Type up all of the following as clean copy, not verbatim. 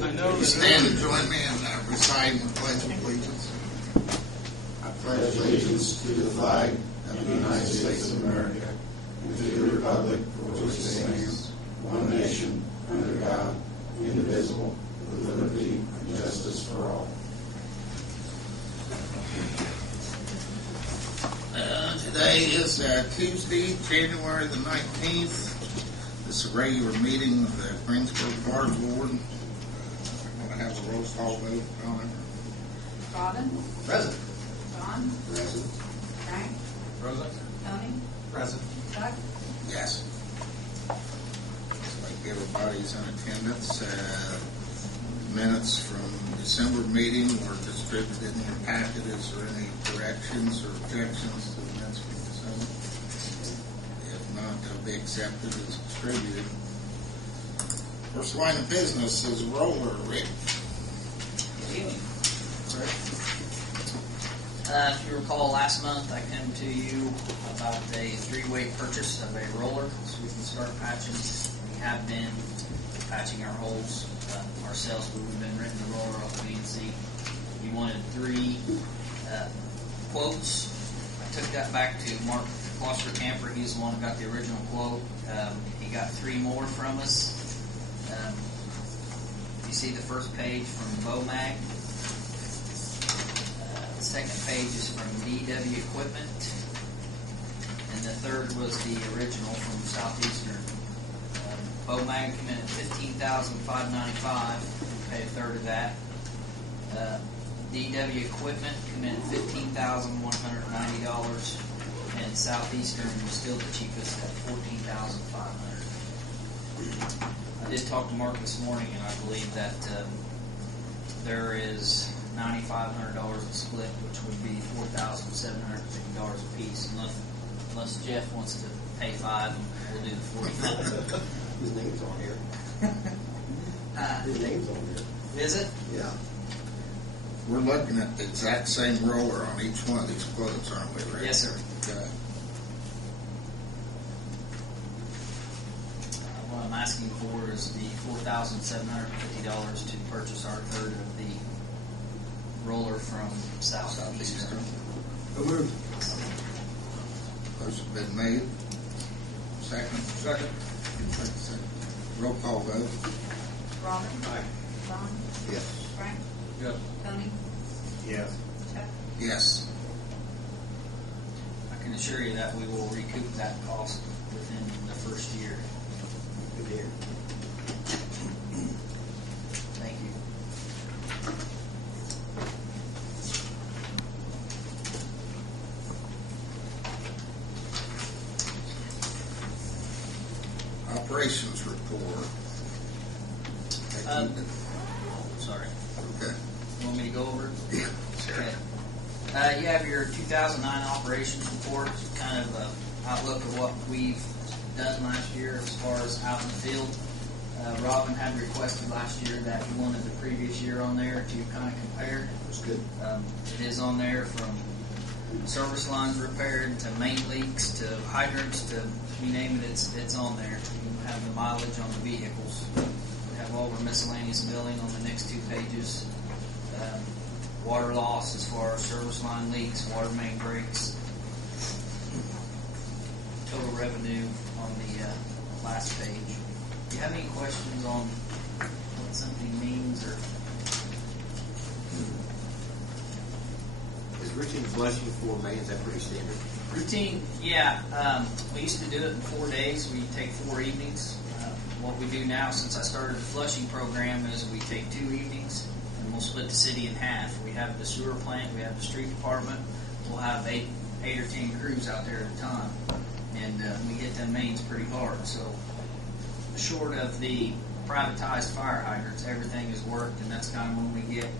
I know. You stand and join me in reciting the Pledge of Allegiance. I pledge allegiance to the flag of the United States of America and to the republic for which it stands, one nation, under God, indivisible, with liberty and justice for all. Today is Tuesday, January the 19th. This is a regular meeting of the Greensburg Water Board. I'm going to have a roll call vote on it. Robin? Present. John? Present. Frank? Present. Tony? Present. Chuck? Yes. Looks like everybody's in attendance. Minutes from December meeting were distributed in your packet. Is there any corrections or objections to the minutes from December? If not, they'll be accepted as distributed. First line of business is roller, Rick. If you recall, last month I came to you about a 3-way purchase of a roller so we can start patching. We have been patching our holes ourselves, but we've been renting the roller off B&C. You wanted 3 quotes. I took that back to Mark Foster Camper. He's the one who got the original quote. He got 3 more from us. You see the first page from BowMag. The second page is from DW Equipment. And the third was the original from Southeastern. BowMag came in at $15,595. We paid a third of that. DW Equipment came in at $15,190. And Southeastern was still the cheapest at $14,500. I did talk to Mark this morning, and I believe that there is $9,500 in split, which would be $4,750 a piece, unless Jeff wants to pay $5 and we'll do the $45. His name's on here. His name's on here. Is it? Yeah. We're looking at the exact same roller on each one of these quotes, aren't we, Rick? Yes, sir. Okay. What I'm asking for is the $4,750 to purchase our third of the roller from Southeastern. So moved. Motion been made. Second. Second. Roll call vote. Robin? Aye. John? Yes. Frank? Yes. Tony? Yes. Chuck? Yes. I can assure you that we will recoup that cost within the first year. Good to hear. Thank you. Operations report. Sorry. Okay. You want me to go over it? Yeah. Sure. Okay. You have your 2009 operations report, kind of an outlook of what we've done last year as far as out in the field. Robin had requested last year that he wanted the previous year on there to kind of compare. That's good. It is on there from service lines repaired to main leaks to hydrants to you name it, it's on there. You have the mileage on the vehicles. We have all our miscellaneous billing on the next 2 pages. Water loss as far as service line leaks, water main breaks. Total revenue on the last page. Do you have any questions on what something means or? Is routine flushing for May, is that pretty standard? Routine, yeah. We used to do it in 4 days. We take 4 evenings. What we do now, since I started the flushing program, is we take 2 evenings and we'll split the city in half. We have the sewer plant, we have the street department. We'll have 8 or 10 crews out there at a time, and we hit them mains pretty hard. So, short of the privatized fire hydrants, everything is worked, and that's kind of when we get.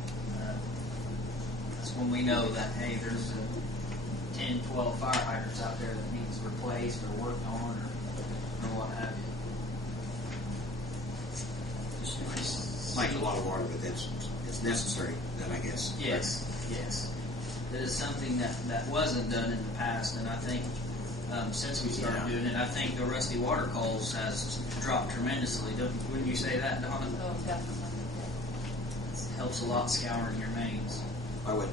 That's when we know that hey, there's 10, 12 fire hydrants out there that needs replaced or worked on or what have you. Like a lot of water, but it's necessary then, I guess. Yes. It is something that wasn't done in the past, and I think since we started doing it, I think the rusty water calls has dropped tremendously. Wouldn't you say that, Donna? Oh, definitely. helps a lot scouring your mains. I went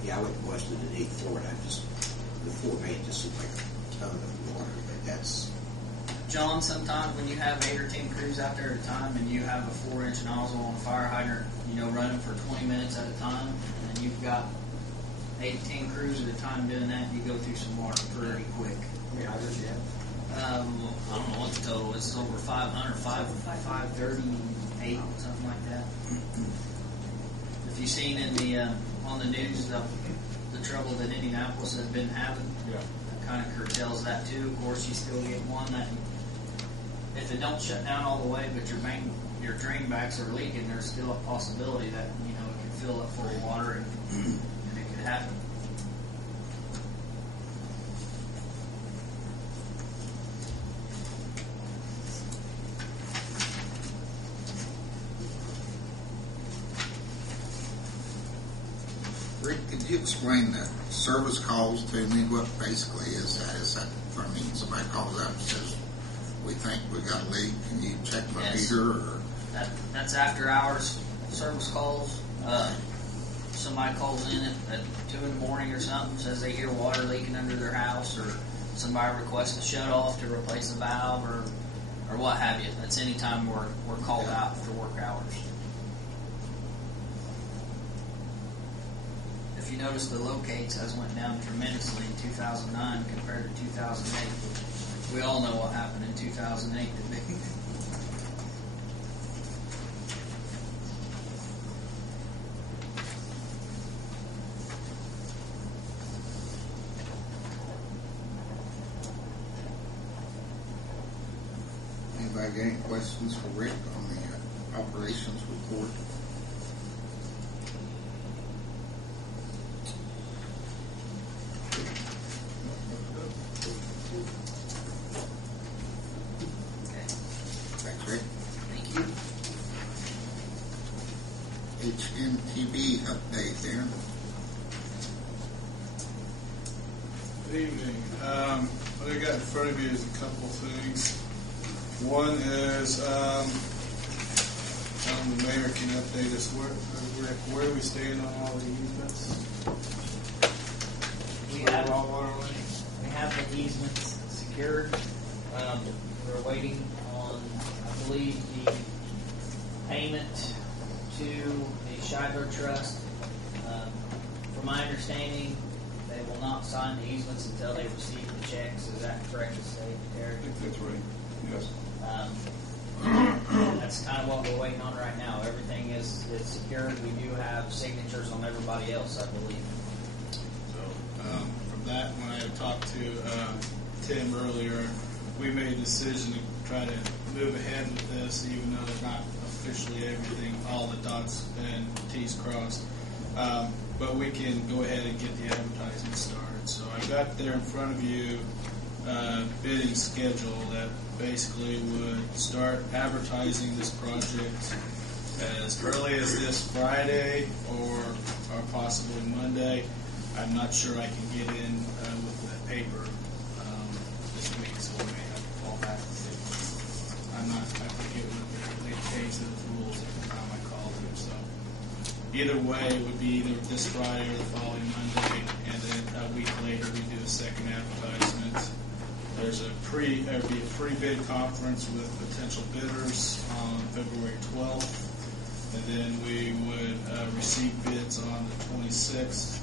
west of the 8th Ford. The 4 main just seemed like a ton of water. But that's, John, sometimes when you have 8 or 10 crews out there at a time and you have a 4-inch nozzle on a fire hydrant, running for 20 minutes at a time, and you've got 8 to 10 crews at a time doing that, you go through some water pretty quick. I mean, others yet. I don't know what the total is. It's over 500, 538, something like that. If you've seen in the on the news the trouble that Indianapolis has been having, Yeah. that kind of curtails that too. Of course, you still get one that if it don't shut down all the way, but your drain backs are leaking, there's still a possibility that it can fill up full of water and it could happen. Rick, could you explain the service calls to me? What basically is that? Is that, I mean, somebody calls up and says, we think we got a leak, can you check my Yes. meter? Or? That's after hours service calls. Somebody calls in at 2 in the morning or something, says they hear water leaking under their house, or somebody requests a shut off to replace the valve, or what have you. That's any time we're called out for work hours. If you notice, the locates has went down tremendously in 2009 compared to 2008. We all know what happened in 2008. Anybody got any questions for Rick on the operations report? Okay. Thanks, Rick. Thank you. HNTV update there. Good evening. What I got in front of me is a couple things. One is, the mayor can update us. Where are we staying on all the easements? We For have raw water line? we have the easements secured. We're waiting on, I believe, the payment to the Scheidler Trust. From my understanding, they will not sign the easements until they receive the checks. Is that correct to say, Derek? I think that's right. Yes. That's kind of what we're waiting on right now. Everything is secured. We do have signatures on everybody else, I believe. So, from that, when I had talked to Tim earlier, we made a decision to try to move ahead with this, even though they're not officially everything, all the dots and T's crossed. But we can go ahead and get the advertising started. So I got there in front of you bidding schedule that basically would start advertising this project as early as this Friday or possibly Monday. I'm not sure I can get in with the paper this week, so we may have to fall back to see. I forget what they changed the rules every time I called them. So either way, it would be either this Friday or the following Monday, and then a week later we do a second advertisement. There's there'd be a pre-bid conference with potential bidders on February 12th, and then we would receive bids on the 26th.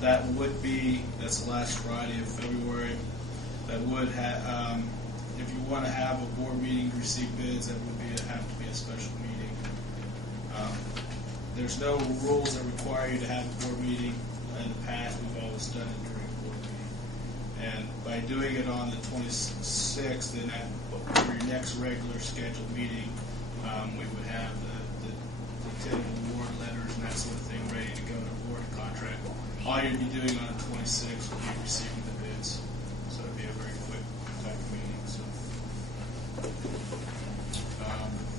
That's the last Friday of February. That would have, if you want to have a board meeting to receive bids, that would have to be a special meeting. There's no rules that require you to have a board meeting. In the past, we've always done it during a board meeting. And by doing it on the 26th, then for your next regular scheduled meeting, we would have the tentative award letters and that sort of thing ready to go to award a contract. All you'd be doing on the 26th would be receiving the bids. So it'd be a very quick type of meeting. So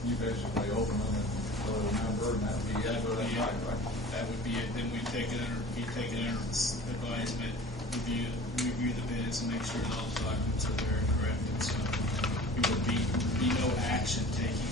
You basically open them and throw a number, and that would be it for that night, right? that would be it. Then we'd take it under advisement, review the bids and make sure that all the documents are there and correct. And so there would be no action taking